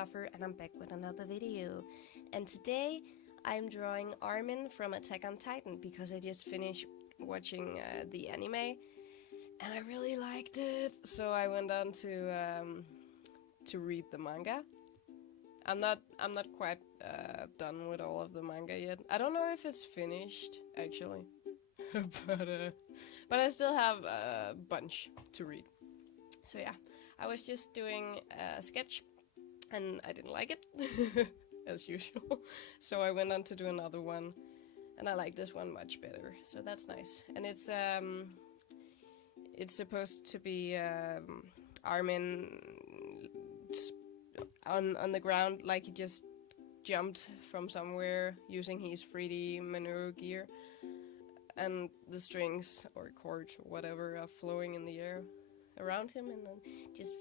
Zzoffer, and I'm back with another video. And today I'm drawing Armin from Attack on Titan because I just finished watching the anime and I really liked it. So I went on to read the manga. I'm not quite done with all of the manga yet. I don't know if it's finished actually, but I still have a bunch to read. So yeah, I was just doing a sketch and I didn't like it, as usual. So I went on to do another one and I like this one much better. So that's nice. And it's supposed to be Armin on the ground, like he just jumped from somewhere using his 3D maneuver gear. And the strings or chords or whatever are flowing in the air around him, and then just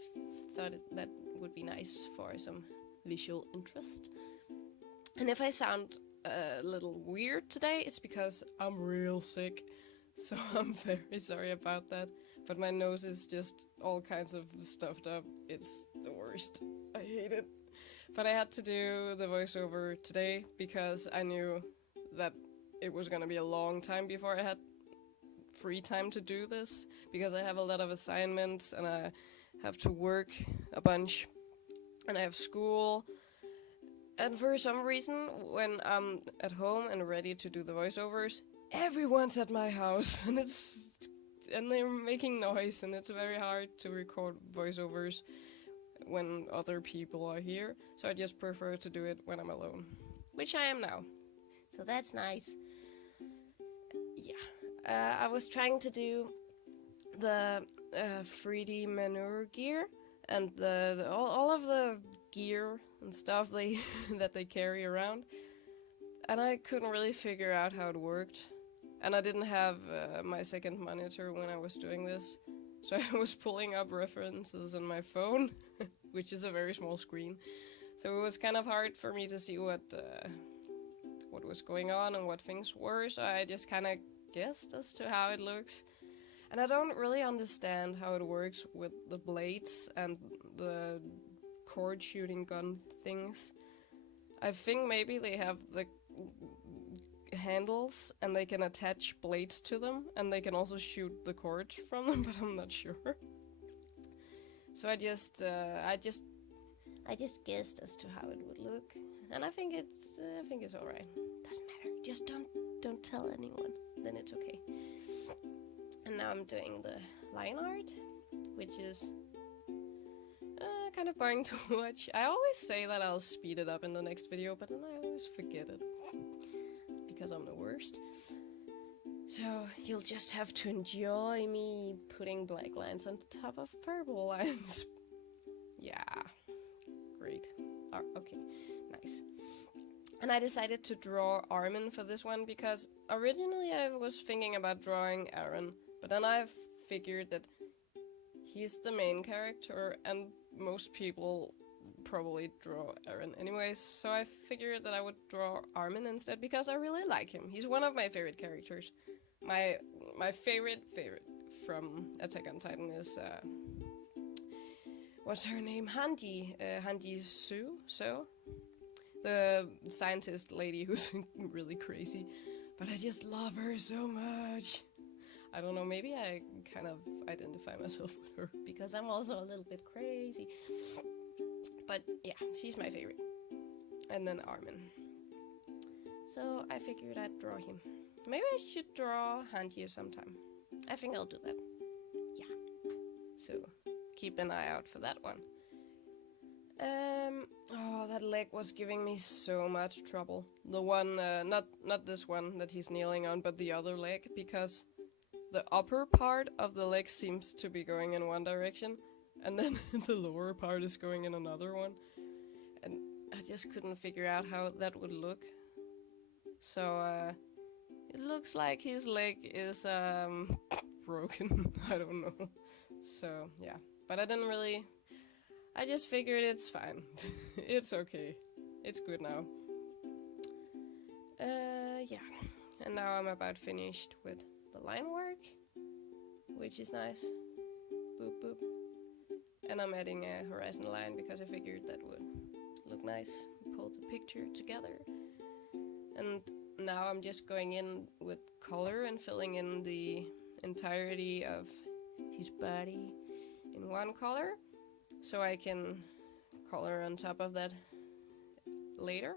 thought that would be nice for some visual interest. And if I sound a little weird today, it's because I'm real sick, so I'm very sorry about that. But my nose is just all kinds of stuffed up. It's the worst. I hate it. But I had to do the voiceover today because I knew that it was gonna be a long time before I had free time to do this, because I have a lot of assignments and I have to work a bunch and I have school. And for some reason, when I'm at home and ready to do the voiceovers, everyone's at my house and they're making noise, and it's very hard to record voiceovers when other people are here. So I just prefer to do it when I'm alone, which I am now. So that's nice. Yeah, I was trying to do the 3D maneuver gear and all of the gear and stuff that they carry around, and I couldn't really figure out how it worked. And I didn't have my second monitor when I was doing this, so I was pulling up references on my phone, which is a very small screen. So it was kind of hard for me to see what was going on and what things were, so I just kind of guessed as to how it looks. And I don't really understand how it works with the blades and the cord shooting gun things. I think maybe they have the handles and they can attach blades to them, and they can also shoot the cords from them, but I'm not sure. So I just guessed as to how it would look, and I think it's all right. Doesn't matter. Just don't tell anyone. Then it's okay. And now I'm doing the Lineart, which is kind of boring to watch. I always say that I'll speed it up in the next video, but then I always forget it because I'm the worst. So you'll just have to enjoy me putting black lines on top of purple lines. Yeah, great. Oh, okay, nice. And I decided to draw Armin for this one because originally I was thinking about drawing Aaron, but then I figured that he's the main character and most people probably draw Aaron anyways, so I figured that I would draw Armin instead because I really like him. He's one of my favorite characters. My favorite from Attack on Titan is what's her name? Hanji So? The scientist lady who's really crazy, but I just love her so much. I don't know, maybe I kind of identify myself with her because I'm also a little bit crazy. But yeah, she's my favorite. And then Armin. So I figured I'd draw him. Maybe I should draw Hanji sometime. I think I'll do that. Yeah. So keep an eye out for that one. Oh, that leg was giving me so much trouble. The one, not this one that he's kneeling on, but the other leg, because the upper part of the leg seems to be going in one direction, and then the lower part is going in another one. And I just couldn't figure out how that would look. So, it looks like his leg is, broken. I don't know. So, yeah. But I just figured it's fine. It's okay. It's good now. Yeah. And now I'm about finished with the line work, which is nice. Boop, boop. And I'm adding a horizon line because I figured that would look nice. Pulled the picture together. And now I'm just going in with color and filling in the entirety of his body in one color, so I can color on top of that later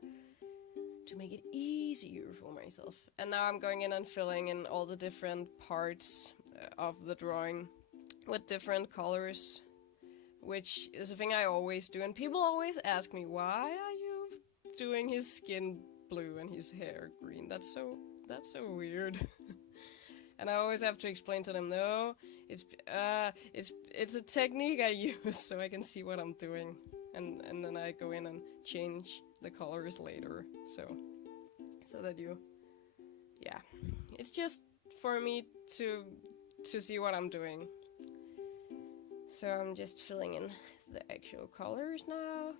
to make it easier for myself. And now I'm going in and filling in all the different parts of the drawing with different colors, which is a thing I always do. And people always ask me, why are you doing his skin blue and his hair green? That's so weird. And I always have to explain to them, no, it's a technique I use so I can see what I'm doing, and then I go in and change the colors later, so that it's just for me to see what I'm doing. So I'm just filling in the actual colors now,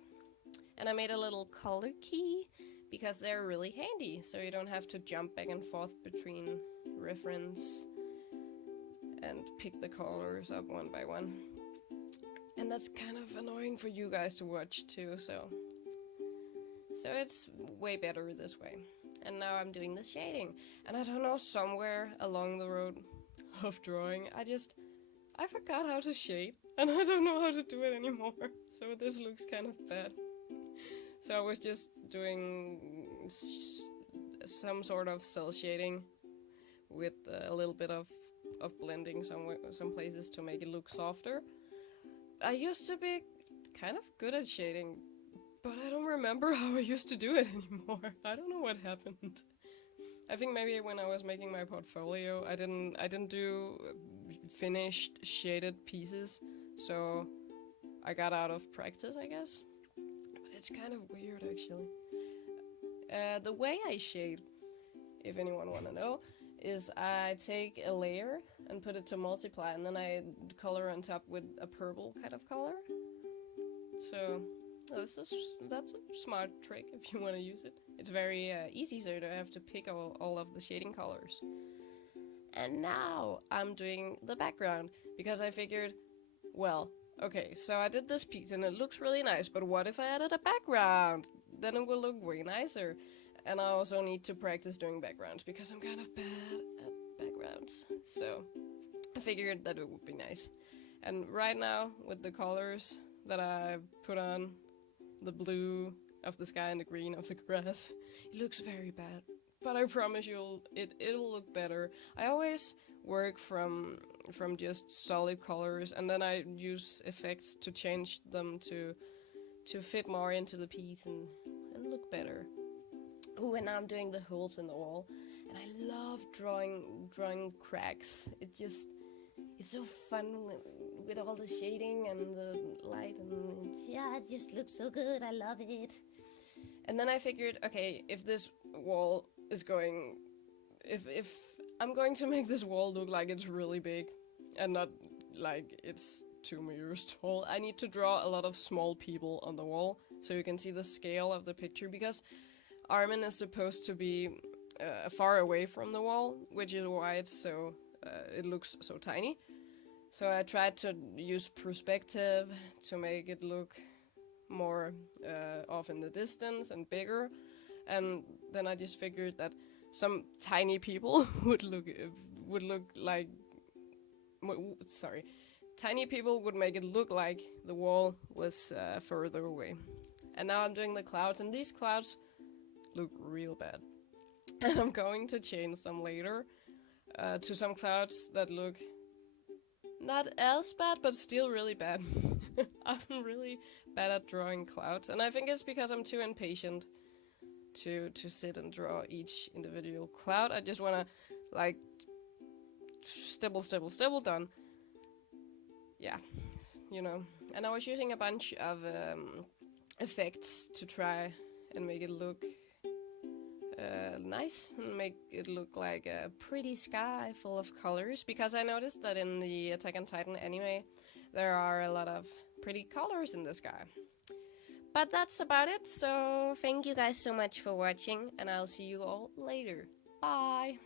and I made a little color key because they're really handy, so you don't have to jump back and forth between reference and pick the colors up one by one. And that's kind of annoying for you guys to watch too, so it's way better this way. And now I'm doing the shading, and I don't know, somewhere along the road of drawing, I forgot how to shade, and I don't know how to do it anymore, so this looks kind of bad. So I was just doing some sort of cell shading with a little bit of blending some places to make it look softer. I used to be kind of good at shading, but I don't remember how I used to do it anymore. I don't know what happened. I think maybe when I was making my portfolio, I didn't do finished shaded pieces, so I got out of practice, I guess. But it's kind of weird, actually. The way I shade, if anyone want to know, is I take a layer and put it to multiply, and then I color on top with a purple kind of color. So that's a smart trick if you want to use it. It's very easy, so you don't have to pick all of the shading colors. And now I'm doing the background, because I figured, well, okay, so I did this piece and it looks really nice, but what if I added a background? Then it will look way nicer. And I also need to practice doing backgrounds, because I'm kind of bad at backgrounds. So I figured that it would be nice. And right now, with the colors that I put on, the blue of the sky and the green of the grass, it looks very bad. But I promise you, it'll look better. I always work from just solid colors, and then I use effects to change them to fit more into the piece and look better. Oh, and now I'm doing the holes in the wall, and I love drawing cracks. It's so fun with all the shading and the light, and it just looks so good. I love it. And then I figured, okay, if this wall is going, if I'm going to make this wall look like it's really big and not like it's 2 meters tall, I need to draw a lot of small people on the wall so you can see the scale of the picture, because Armin is supposed to be far away from the wall, which is why it looks so tiny. So I tried to use perspective to make it look more off in the distance and bigger, and then I just figured that some tiny people would look like tiny people would make it look like the wall was further away. And now I'm doing the clouds, and these clouds look real bad, and I'm going to change them later to some clouds that look not as bad, but still really bad. I'm really bad at drawing clouds, and I think it's because I'm too impatient to sit and draw each individual cloud. I just want to like stipple, done. Yeah, you know. And I was using a bunch of effects to try and make it look nice and make it look like a pretty sky full of colors, because I noticed that in the Attack on Titan anime there are a lot of pretty colors in the sky. But that's about it, so thank you guys so much for watching, and I'll see you all later. Bye!